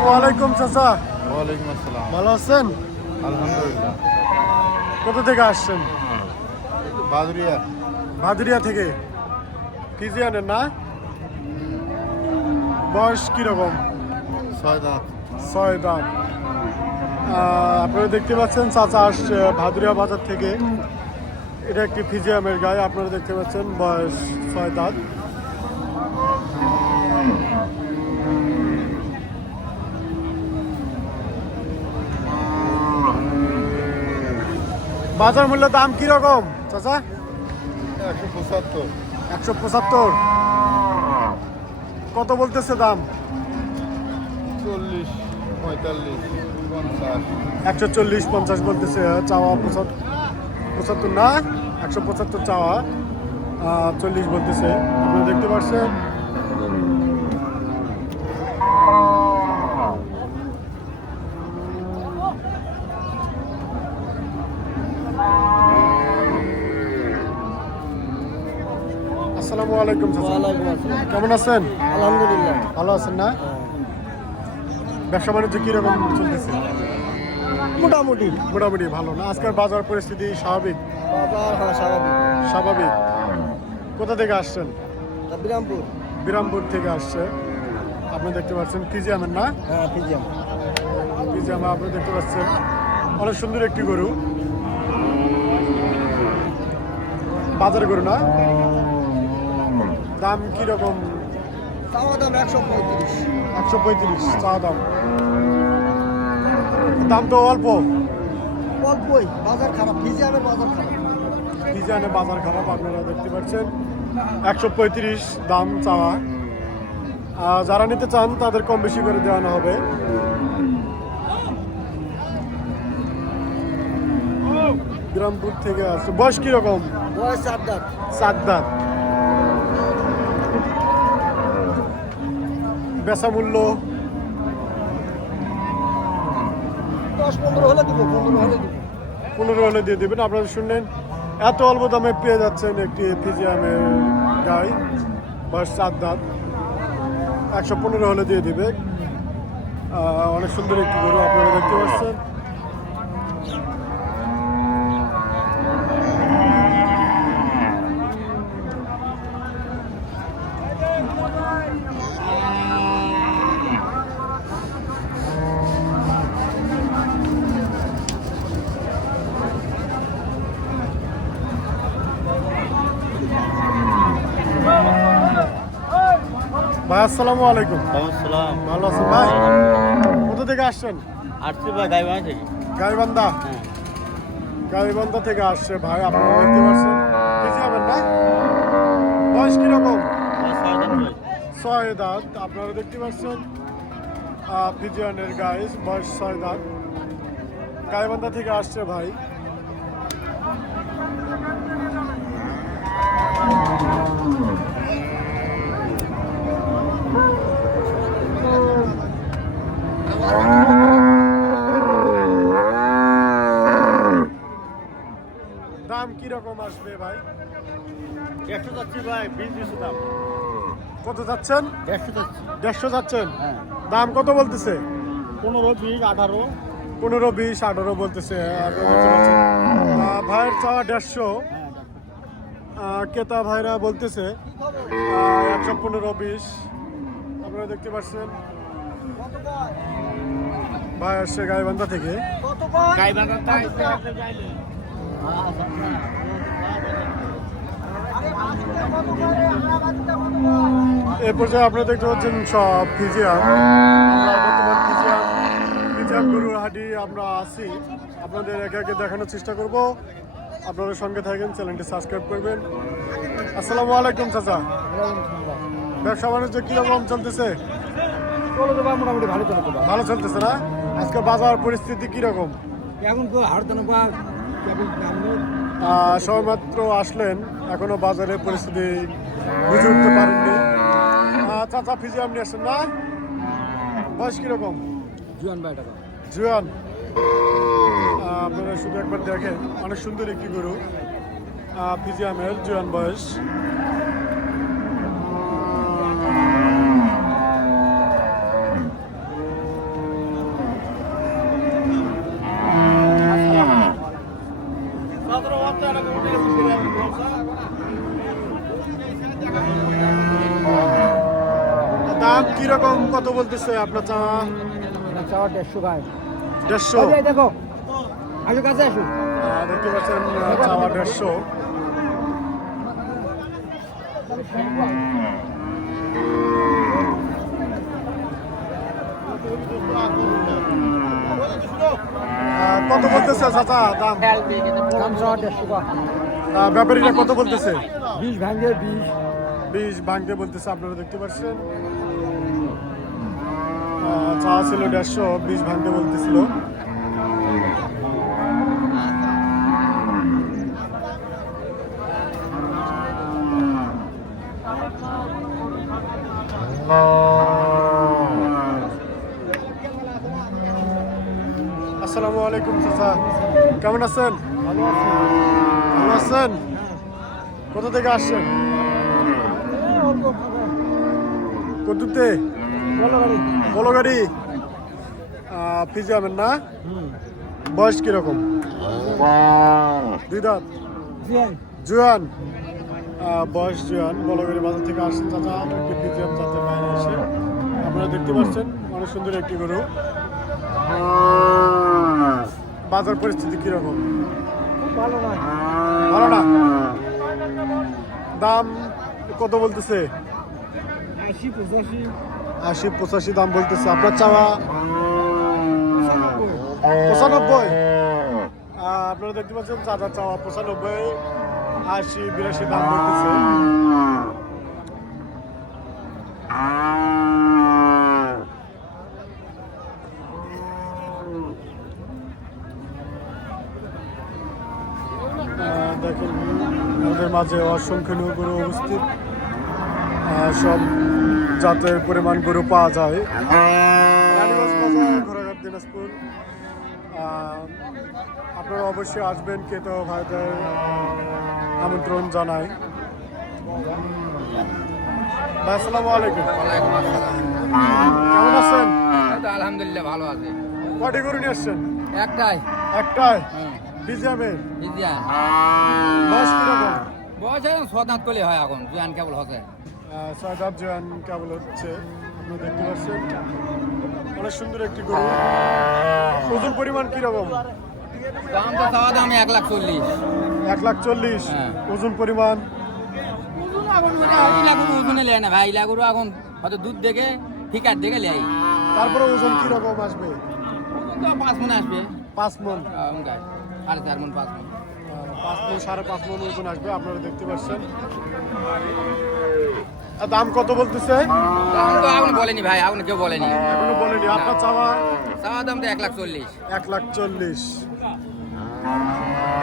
আসসালামু আলাইকুম চাচা। ওয়ালাইকুম আসসালাম। ভালো আছেন? আলহামদুলিল্লাহ। কোথা থেকে আসছেন? বাদুরিয়া। ভাদুরিয়া থেকে। ফিজিয়ানের না? বয়স কিরকম? 6 দাঁত। 6 দাঁত। আপনারা দেখতে পাচ্ছেন চাচা আসছে ভাদুরিয়া বাজার থেকে। এটা একটি ফিজিয়ামের গায়ে, আপনারা দেখতে পাচ্ছেন বয়স 6 দাঁত। বাজার মূল্য দাম কিরকম চাচা? 175। 175। কত বলতেছে দাম? 40, 45, 50। 140-50 বলতেছে। চাওয়া 75 না, 175 চাওয়া, 40 বলতেছে। আপনারা দেখতে পাচ্ছেন। আসসালামু আলাইকুম চাচা। কেমন আছেন? আলহামদুলিল্লাহ। ভালো আছেন না? ব্যবসা বাণিজ্য কিরকম চলতেছে? মোটামুটি মোটামুটি ভালো না? আজকের বাজার পরিস্থিতি স্বাভাবিক? বাজার স্বাভাবিক। স্বাভাবিক। কোথা থেকে আসছেন? বিরামপুর। বিরামপুর থেকে আসছে। আপনি দেখতে পাচ্ছেন ফিজিয়ামের না? হ্যাঁ, ফিজিয়াম। ফিজিয়াম আপনি দেখতে পাচ্ছেন। অনেক সুন্দর একটি গরু। বাজার গরু না? দাম কিরকম? চাওয়া দাম 135। 135 চা দাম। দাম তো অল্প। অল্পই, বাজার খারাপ। ফিজিয়ামের বাজার খারাপ। ফিজিয়ানে বাজার খারাপ, আপনারা দেখতে পাচ্ছেন। 135 দাম চাওয়া। যারা নিতে চান তাদের কম বেশি করে দেওয়ানো হবে। বিরামপুর থেকে আসছে। বয়স কিরকম? বয়স 4 দাঁত। 7 দাঁত। বেচা মূল্য 10-15 হলে দিব। 15 হলে দিব। 15 হলে দিয়ে দেবেন। আপনারা শুনলেন, এত অল্প দামে পেয়ে যাচ্ছেন একটি ফিজিয়ামের গায়ে, বয়স 4 দাঁত। 115 হলে দিয়ে দিবে। অনেক সুন্দর একটি গরু, আপনারা দেখতে পাচ্ছেন। ভাই আসসালামু আলাইকুম। আসসালাম। ভালো আছেন ভাই? কোথা থেকে আসছেন? আসছি ভাই গাইবান্ধা থেকে। গাইবান্ধা। গাইবান্ধা থেকে আসছে ভাই, আপনারা দেখতে পাচ্ছেন। ফিজিয়ামের না? বয়স কিরকম? 6 দাঁত। আপনারা দেখতে পাচ্ছেন ফিজিয়ানের গায়ে, বয়স 6 দাঁত। গাইবান্ধা থেকে আসছে ভাই। দাম কিরকম আসবে ভাই? 100 যাচ্ছি ভাই, 20 দাম। কত যাচ্ছেন? 100 যাচ্ছি। 150 যাচ্ছেন? হ্যাঁ। দাম কত বলতেছে? 15, 20, 18। 15, 20, 18 বলতেছে। আপনারা দেখতে পাচ্ছেন। ভাইয়ের চাওয়া 150। ক্রেতা ভাইরা বলতেছে 115, 20। আপনারা দেখতে পাচ্ছেন। ভাই আসছে গাইবান্ধা থেকে। গাইবান্ধা তাই। এ পর্যায়ে আপনারা দেখতে পাচ্ছেন সব ফিজিয়াম। আমরা বর্তমান ফিজিয়াম গরুর হাটে আমরা আছি। আপনাদের একে একে দেখানোর চেষ্টা করব। আপনারা সঙ্গে থাকেন, চ্যানেলটি সাবস্ক্রাইব করবেন। আসসালামু আলাইকুম চাচা। ব্যবসা বাণিজ্য কিরকম চলতেছে? মোটামুটি ভালো চলে তো। ভালো চলতেছে না? আজকে বাজার পরিস্থিতি কিরকম? এখন তো হার দাম সবেমাত্র আসলেন, এখনো বাজারের পরিস্থিতি বুঝে উঠতে পারেননি। চাচা ফিজিয়াম নিয়ে আসছেন না? বয়স কিরকম? জুয়ান ভাই টাকা। জুয়ান। আপনারা শুধু একবার দেখেন, অনেক সুন্দর একটি গরু। ফিজিয়ামের জুয়ান বয়স। দাম কিরকম কত বলতেছে আপনার চাওয়া? চাওয়া 150 গায়ে 150। দেখো আসো কাছে আসো দেখতে পাচ্ছেন চাওয়া 150। কত বলতেছে চাচা দাম? দাম চাওয়া 150 টাকা ব্যাপারীরা কত বলতেছে? 20 ভাঙে 20 ভাঙতে বলতেছে, আপনারা দেখতে পাচ্ছেন। চাওয়া ছিল 150, 20 ভাঙতে বলতেছিল। আসসালামু আলাইকুম চাচা, কেমন আছেন? ভালো আছেন? কোথা থেকে আসছেন? কদ্দুতে বলগাড়ি ফিজিয়ামের না? বয়স কিরকম? 2 দাঁত জুয়ান। বয়স জুয়ান, বলগাড়ি বাজার থেকে আসছেন চাচা একটি ফিজিয়াম জাতের বাইরে এসে। আপনারা দেখতে পাচ্ছেন অনেক সুন্দর একটি গরু। বাজার পরিস্থিতি কিরকম? ভালো না ভালো না। দাম কত বলতেছে? 80-85 দাম বলতেছে। আপনার চাওয়া 95। আপনারা দেখতে পাচ্ছেন চাচা চাওয়া 95, 80-82 দাম বলতেছে। দেখেন আমাদের মাঝে অসংখ্য গরু উপস্থিত। সব জাতের পরিমাণ গরু পাওয়া যায়। রানীগঞ্জ বাজার, ঘোড়াঘাট, দিনাজপুর। আপনারা অবশ্যই আসবেন, কেতো ভাইদের আমন্ত্রণ জানাই। ভাই আসসালামু আলাইকুম, কেমন আছেন? আলহামদুলিল্লাহ ভালো আছে। কয়টি গরু নিয়ে আসছেন? একটাই একটাই বিজিএমের। বয়স কিরকম? বয়স এখন 7 দাঁত করলে হয়, এখন জুয়ান কেবল হচ্ছে। 6 দাঁত জোয়ান কেবল হচ্ছে। আপনারা দেখতে পাচ্ছেন অনেক সুন্দর একটি গরু। ওজন পরিমাণ কিরকম? দাম তো চাওয়া দাম 1,40,000। 1,40,000। হ্যাঁ। ওজন পরিমাণ ওজনে লেয় না ভাই, ইলাগুলো এখন হয়তো দুধ দেখে ফিকার দেখে লেয়। তারপরে ওজন কিরকম আসবে? ওজন তো 5 মণ আসবে। 5 মণ। 4.5 মণ 5 মণ। 5 মণ 5.5 মণ ওজন আসবে। আপনারা দেখতে পাচ্ছেন। আর দাম কত বলতেছে? দাম তো এখন বলেনি ভাই, এখন কেউ বলেনি। এখনো বলেনি। আপনার চাওয়া? চাওয়া দাম তো 1,40,000। 1,40,000।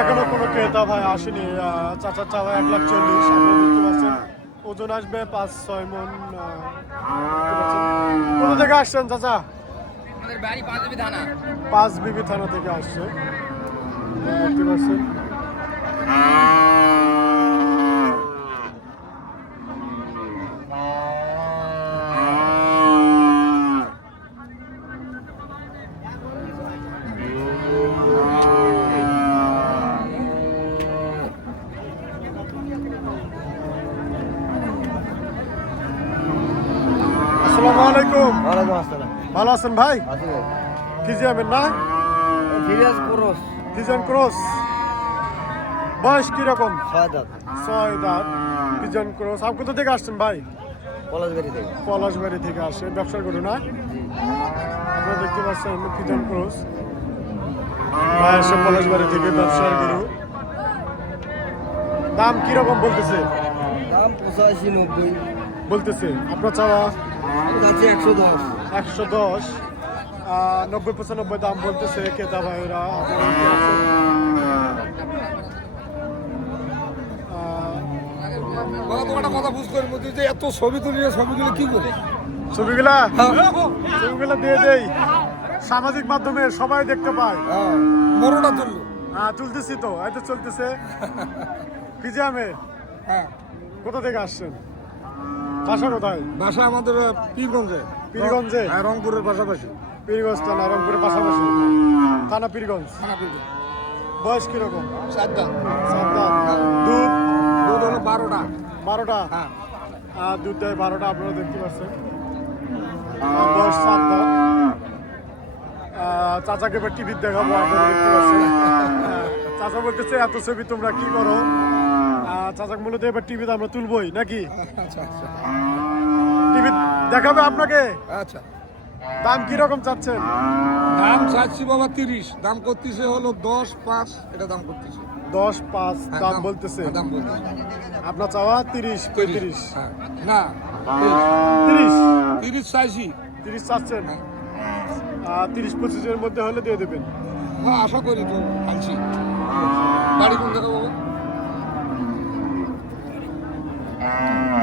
এখনো কোনো ক্রেতা ভাই আসেনি। চাচা চাওয়া 1,40,000। আপনারা দেখতে পাচ্ছেন ওজন আসবে 5-6 মণ। কোথা থেকে আসছেন চাচা? আমাদের বাড়ি 5 বিবি থানা। 5 বিবি থানা থেকে আসছে। দেখতে পাচ্ছেন। আসসালামু আলাইকুম, ওয়ালাইকুম আসসালাম ভালো আছেন ভাই? আছি ভাই ফিজিয়ামের না? ফিরিয়াজ ক্রস ফিজিয়ান ক্রস। বয়স কিরকম? 6 দাঁত 6 দাঁত ফিজিয়ান ক্রস। আপনি কোথা থেকে আসছেন ভাই? পলাশবাড়ি থেকে পলাশবাড়ি থেকে আসে। ব্যবসার গরু না? আপনারা দেখতে পাচ্ছেন ফিজিয়ান ক্রস। ভাই আসে পলাশবাড়ি থেকে, ব্যবসার গরু। দাম কিরকম বলতেছে? দাম 85-90 বলতেছে। আপনার চাওয়া? আছে 110 110। 90-95 দাম বলতেছে ক্রেতা ভাইরা। আপনারা দেখতে পাচ্ছেন। কথা বুঝ করে মধ্যে যে এত ছবি তুলিয়ে ছবিগুলো কি করে ছবিগুলা ছবিগুলা দিয়ে দেই সামাজিক মাধ্যমে, সবাই দেখতে পায়। বড়টা তুললো তুলতেছি তো, এই তো চলতেছে। ফিজিয়ামে হ্যাঁ কোথা থেকে আসছেন? বাসা কোথায়? বাসা আমাদের পীরগঞ্জে পীরগঞ্জে? হ্যাঁ, রংপুরের পাশাপাশি পীরগঞ্জ থানা, রংপুরের পাশাপাশি থানা পীরগঞ্জ। বয়স কিরকম? 7 দাঁত 7 দাঁত। দুধ? দুধ হলো 12টা 12টা। হ্যাঁ দুধ দেয় 12টা। আপনারা দেখতে পাচ্ছেন বয়স 7 দাঁত। চাচাকে এবার টিভি দেখাবো, আপনারা দেখতে পাচ্ছেন। চাচা বলতেছে এত ছবি তোমরা কি করো? চাচাকে মূলত এবার টিভিতে আমরা তুলবই নাকি? আচ্ছা আচ্ছা টিভি দেখাবে আপনাকে। আচ্ছা দাম কিরকম চাচ্ছেন? দাম চাচ্ছি বাবা 30, দাম করতেছে হলো 10-5, এটা দাম করতেছে 10-5 হ্যাঁ, দাম বলতেছে। দাম বলতেছে আপনার চাওয়া 30-35? হ্যাঁ না 30 30 চাইছি 30 চাচ্ছেন? হ্যাঁ। 30-25 এর মধ্যে হলে দিয়ে দেবেন। হ্যাঁ আশা করি তো আনছি। বাড়ি কোন জায়গায় বাবা?